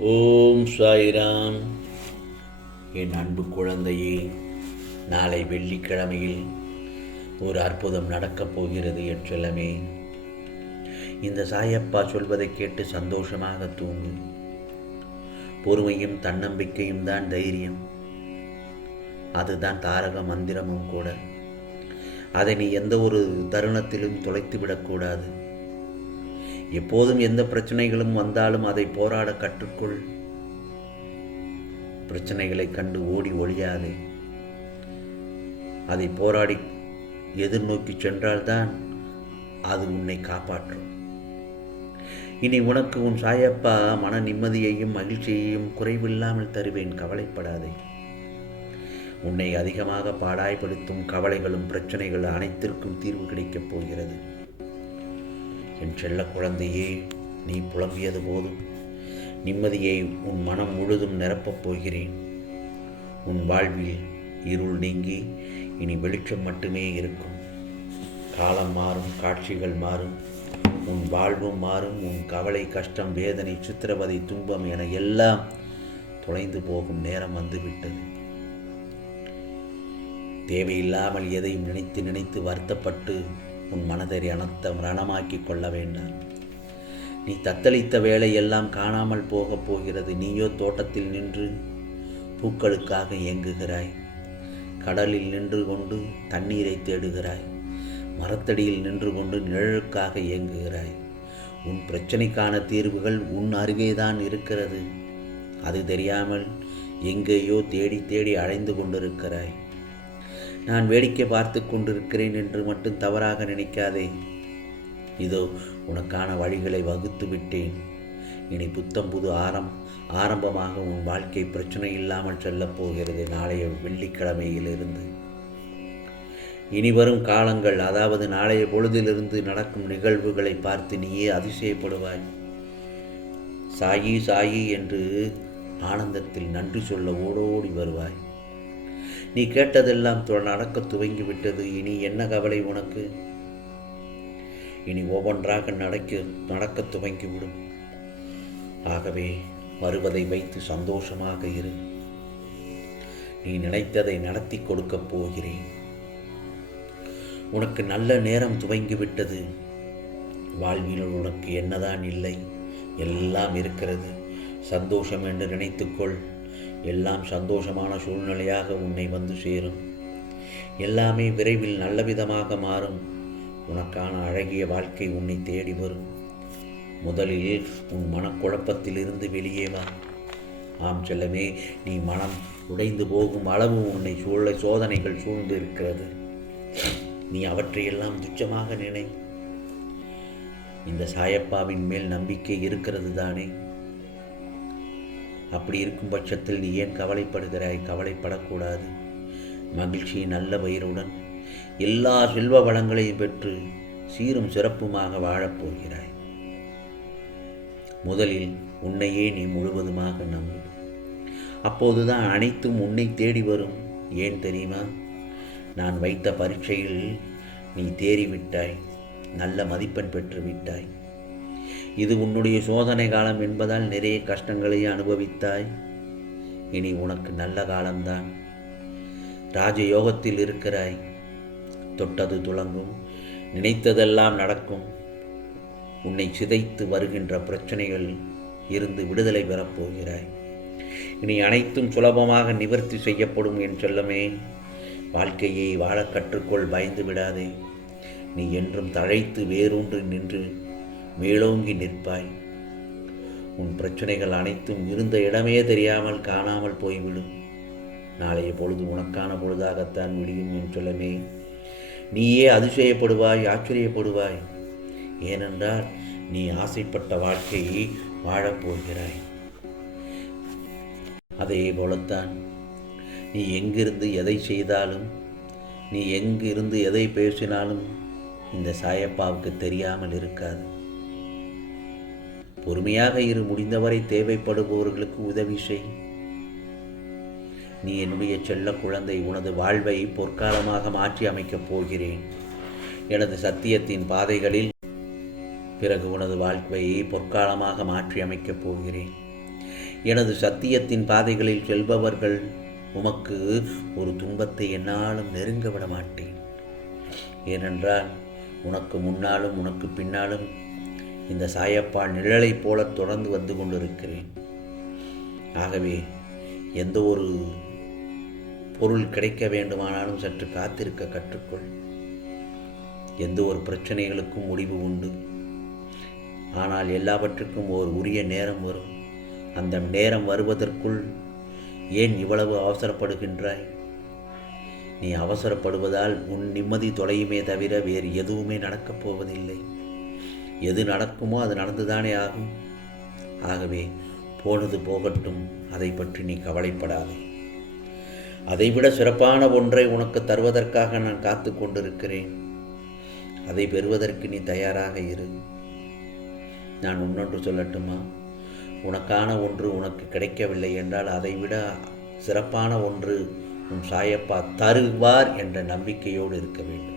ஓம் சாய்ராம். என் அன்பு குழந்தையே நாளை வெள்ளிக்கிழமையில் ஒரு அற்புதம் நடக்கப் போகிறது என்றெல்லாமே இந்த சாயப்பா சொல்வதை கேட்டு சந்தோஷமாக தூங்கு. பொறுமையும் தன்னம்பிக்கையும் தான் தைரியம். அதுதான் தாரக மந்திரமும் கூட. அதை நீ எந்த ஒரு தருணத்திலும் தொலைத்து விடக்கூடாது எப்போதும் எந்த பிரச்சனைகளும் வந்தாலும் அதை போராட கற்றுக்கொள். பிரச்சனைகளை கண்டு ஓடி ஒழியாதே. அதை போராடி எதிர்நோக்கி சென்றால்தான் அது உன்னை காப்பாற்றும். இனி உனக்கு உன் சாயப்பா மன நிம்மதியையும் மகிழ்ச்சியையும் குறைவில்லாமல் தருவேன் கவலைப்படாதே. உன்னை அதிகமாக பாடாய்படுத்தும் கவலைகளும் பிரச்சனைகள் அனைத்திற்கும் தீர்வு கிடைக்கப் போகிறது. என் செல்ல குழந்தையே நீ புலம்பியது போதும். நிம்மதியை உன் மனம் முழுதும் நிரப்பப் போகிறேன். உன் வாழ்வில் இருள் நீங்கி இனி வெளிச்சம் மட்டுமே இருக்கும். காலம் மாறும் காட்சிகள் மாறும். உன் வாழ்வும் மாறும் உன் கவலை கஷ்டம் வேதனை சித்திரவதை துன்பம் என எல்லாம் தொலைந்து போகும் நேரம் வந்துவிட்டது. தேவையில்லாமல் எதையும் நினைத்து நினைத்து வருத்தப்பட்டு உன் மனதை அனத்த ரணமாக்கி கொள்ள வேண்டாம். நீ தத்தளித்த வேலை எல்லாம் காணாமல் போகப் போகிறது நீயோ தோட்டத்தில் நின்று பூக்களுக்காக இயங்குகிறாய். கடலில் நின்று கொண்டு தண்ணீரை தேடுகிறாய். மரத்தடியில் நின்று கொண்டு நிழலுக்காக இயங்குகிறாய். உன் பிரச்சனைக்கான தீர்வுகள் உன் அருகேதான் இருக்கிறது. அது தெரியாமல் எங்கேயோ தேடி தேடி அழைந்து கொண்டிருக்கிறாய். நான் வேடிக்கை பார்த்து கொண்டிருக்கிறேன் என்று மட்டும் தவறாக நினைக்காதே. இதோ உனக்கான வழிகளை வகுத்து விட்டேன். இனி புத்தம் புது ஆரம் ஆரம்பமாக உன் வாழ்க்கை பிரச்சனை இல்லாமல் செல்லப் போகிறது நாளைய வெள்ளிக்கிழமையிலிருந்து. இனி வரும் காலங்கள் அதாவது நாளைய பொழுதிலிருந்து நடக்கும் நிகழ்வுகளை பார்த்து நீயே அதிசயப்படுவாய். சாயி சாயி என்று ஆனந்தத்தில் நன்றி சொல்ல ஓடோடி வருவாய். நீ கேட்டதெல்லாம் நடக்க துவங்கி விட்டது இனி என்ன கவலை உனக்கு? இனி ஒவ்வொன்றாக நடக்க நடக்க துவங்கிவிடும். ஆகவே வருவதை வைத்து சந்தோஷமாக இரு. நீ நினைத்ததை நடத்தி கொடுக்கப் போகிறேன். உனக்கு நல்ல நேரம் துவங்கிவிட்டது. வாழ்வில் உனக்கு என்னதான் இல்லை. எல்லாம் இருக்கிறது. சந்தோஷம் என்று நினைத்துக்கொள் எல்லாம் சந்தோஷமான சூழ்நிலையாக உன்னை வந்து சேரும். எல்லாமே விரைவில் நல்ல விதமாக மாறும். உனக்கான அழகிய வாழ்க்கை உன்னை தேடி வரும். முதலில் உன் மனக்குழப்பத்திலிருந்து வெளியே வா. ஆம் செல்லமே நீ மனம் உடைந்து போகும் அளவு உன்னை சூழ சோதனைகள் சூழ்ந்து இருக்கிறது. நீ அவற்றையெல்லாம் துச்சமாக நினை. இந்த சாயப்பாவின் மேல் நம்பிக்கை இருக்கிறது தானே? அப்படி இருக்கும் பட்சத்தில் நீ ஏன் கவலைப்படுகிறாய்? கவலைப்படக்கூடாது. மகிழ்ச்சி நல்ல பயிருடன் எல்லா செல்வ வளங்களையும் பெற்று சீரும் சிறப்புமாக வாழப்போகிறாய் முதலில் உன்னையே நீ முழுவதுமாக நம்பு. அப்போதுதான் அனைத்தும் உன்னை தேடி வரும். ஏன் தெரியுமா? நான் வைத்த பரீட்சையில் நீ தேறிவிட்டாய். நல்ல மதிப்பெண் பெற்று விட்டாய் இது உன்னுடைய சோதனை காலம் என்பதால் நிறைய கஷ்டங்களை அனுபவித்தாய். இனி உனக்கு நல்ல காலம்தான். ராஜயோகத்தில் இருக்கிறாய். தொட்டது துளங்கும். நினைத்ததெல்லாம் நடக்கும். உன்னை சிதைத்து வருகின்ற பிரச்சனைகள் இருந்து விடுதலை பெறப்போகிறாய் இனி அனைத்தும் சுலபமாக நிவர்த்தி செய்யப்படும் என் சொல்லமே. வாழ்க்கையை வாழ கற்றுக்கொள் பயந்து விடாதே. நீ என்றும் தழைத்து வேரூன்று நின்று மேலோங்கி நிற்பாய். உன் பிரச்சனைகள் அனைத்தும் இருந்த இடமே தெரியாமல் காணாமல் போய்விடும். நாளைய பொழுது உனக்கான பொழுதாகத்தான் விடியும் என் சொல்லமே நீயே அதிசயப்படுவாய் ஆச்சரியப்படுவாய். ஏனென்றால் நீ ஆசைப்பட்ட வாழ்க்கையை வாழப்போகிறாய் அதே போலத்தான் நீ எங்கிருந்து எதை செய்தாலும் நீ எங்கிருந்து எதை பேசினாலும் இந்த சாயப்பாவுக்கு தெரியாமல் இருக்காது. பொறுமையாக இரு முடிந்தவரை தேவைப்படுபவர்களுக்கு உதவி செய். நீ என்னுடைய செல்ல குழந்தை உனது வாழ்வை பொற்காலமாக மாற்றி அமைக்கப் போகிறேன். எனது சத்தியத்தின் பாதைகளில் பிறகு உனது வாழ்க்கையை பொற்காலமாக மாற்றி அமைக்கப் போகிறேன். எனது சத்தியத்தின் பாதைகளில் செல்பவர்கள் உமக்கு ஒரு துன்பத்தை என்னாலும் நெருங்க விட மாட்டேன். ஏனென்றால் உனக்கு முன்னாலும் உனக்கு பின்னாலும் இந்த சாயப்பா நிழலைப் போல தொடர்ந்து வந்து கொண்டிருக்கிறேன். ஆகவே எந்த ஒரு பொருள் கிடைக்க வேண்டுமானாலும் சற்று காத்திருக்க கற்றுக்கொள். எந்த ஒரு பிரச்சனைகளுக்கும் முடிவு உண்டு. ஆனால் எல்லாவற்றுக்கும் ஒரு உரிய நேரம் வரும். அந்த நேரம் வருவதற்குள் ஏன் இவ்வளவு அவசரப்படுகின்றாய்? நீ அவசரப்படுவதால் உன் நிம்மதி தொலையுமே தவிர வேறு எதுவுமே நடக்கப் போவதில்லை. எது நடக்குமோ அது நடந்துதானே ஆகும். ஆகவே போனது போகட்டும் அதை பற்றி நீ கவலைப்படாதே. அதைவிட சிறப்பான ஒன்றை உனக்கு தருவதற்காக நான் காத்து கொண்டிருக்கிறேன். அதை பெறுவதற்கு நீ தயாராக இரு. நான் உன்னொன்று சொல்லட்டுமா? உனக்கான ஒன்று உனக்கு கிடைக்கவில்லை என்றால் அதைவிட சிறப்பான ஒன்று உன் சாயப்பா தருவார் என்ற நம்பிக்கையோடு இருக்க வேண்டும்.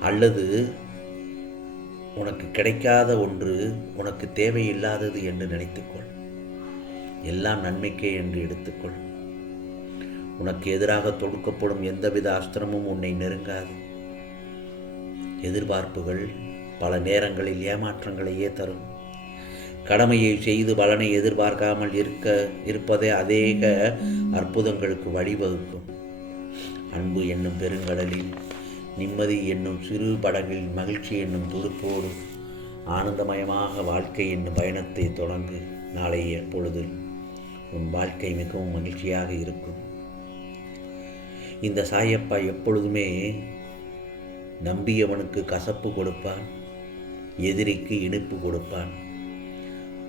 அல்லது உனக்கு கிடைக்காத ஒன்று உனக்கு தேவையில்லாதது என்று நினைத்துக்கொள். எல்லாம் நன்மைக்கே என்று எடுத்துக்கொள். உனக்கு எதிராக தொடுக்கப்படும் எந்தவித அஸ்திரமும் உன்னை நெருங்காது. எதிர்பார்ப்புகள் பல நேரங்களில் ஏமாற்றங்களையே தரும். கடமையை செய்து பலனை எதிர்பார்க்காமல் இருக்க இருப்பதே அதேக அற்புதங்களுக்கு வழிவகுக்கும். அன்பு என்னும் பெருங்கடலில் நிம்மதி என்னும் சிறு படகில் மகிழ்ச்சி என்னும் துடுப்போடு ஆனந்தமயமாக வாழ்க்கை என்னும் பயணத்தை தொடங்கு நாளைய பொழுது உன் வாழ்க்கை மிகவும் மகிழ்ச்சியாக இருக்கும். இந்த சாயப்பா எப்பொழுதுமே நம்பியவனுக்கு கசப்பு கொடுப்பான் எதிரிக்கு இனிப்பு கொடுப்பான்.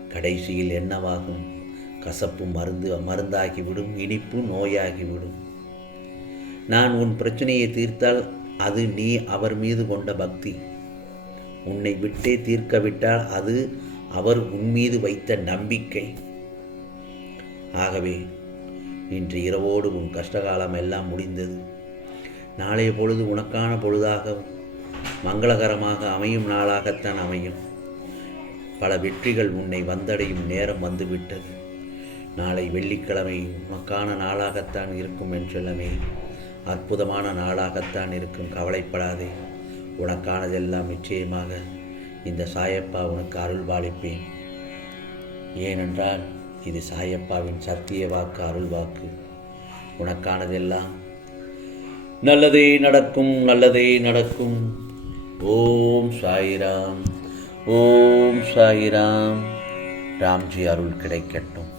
கடைசியில் என்னவாகும்? கசப்பு மருந்து மருந்தாகிவிடும் இனிப்பு நோயாகிவிடும். நான் உன் பிரச்சனையை தீர்த்தால் அது நீ அவர் மீது கொண்ட பக்தி. உன்னை விட்டே தீர்க்க விட்டால் அது அவர் உன் மீது வைத்த நம்பிக்கை. ஆகவே இன்று இரவோடு உன் கஷ்டகாலம் எல்லாம் முடிந்தது. நாளைய பொழுது உனக்கான பொழுதாக மங்களகரமாக அமையும் நாளாகத்தான் அமையும். பல வெற்றிகள் உன்னை வந்தடையும் நேரம் வந்துவிட்டது. நாளை வெள்ளிக்கிழமை உனக்கான நாளாகத்தான் இருக்கும் என் அற்புதமான நாளாகத்தான் இருக்கும். கவலைப்படாதே. உனக்கானதெல்லாம் நிச்சயமாக இந்த சாயப்பா உனக்கு அருள் பாலிப்பேன். ஏனென்றால் இது சாயப்பாவின் சத்திய வாக்கு அருள் வாக்கு. உனக்கானதெல்லாம் நல்லதே நடக்கும் நல்லதே நடக்கும். ஓம் சாயிராம் ஓம் சாயிராம். ராம்ஜி அருள் கிடைக்கட்டும்.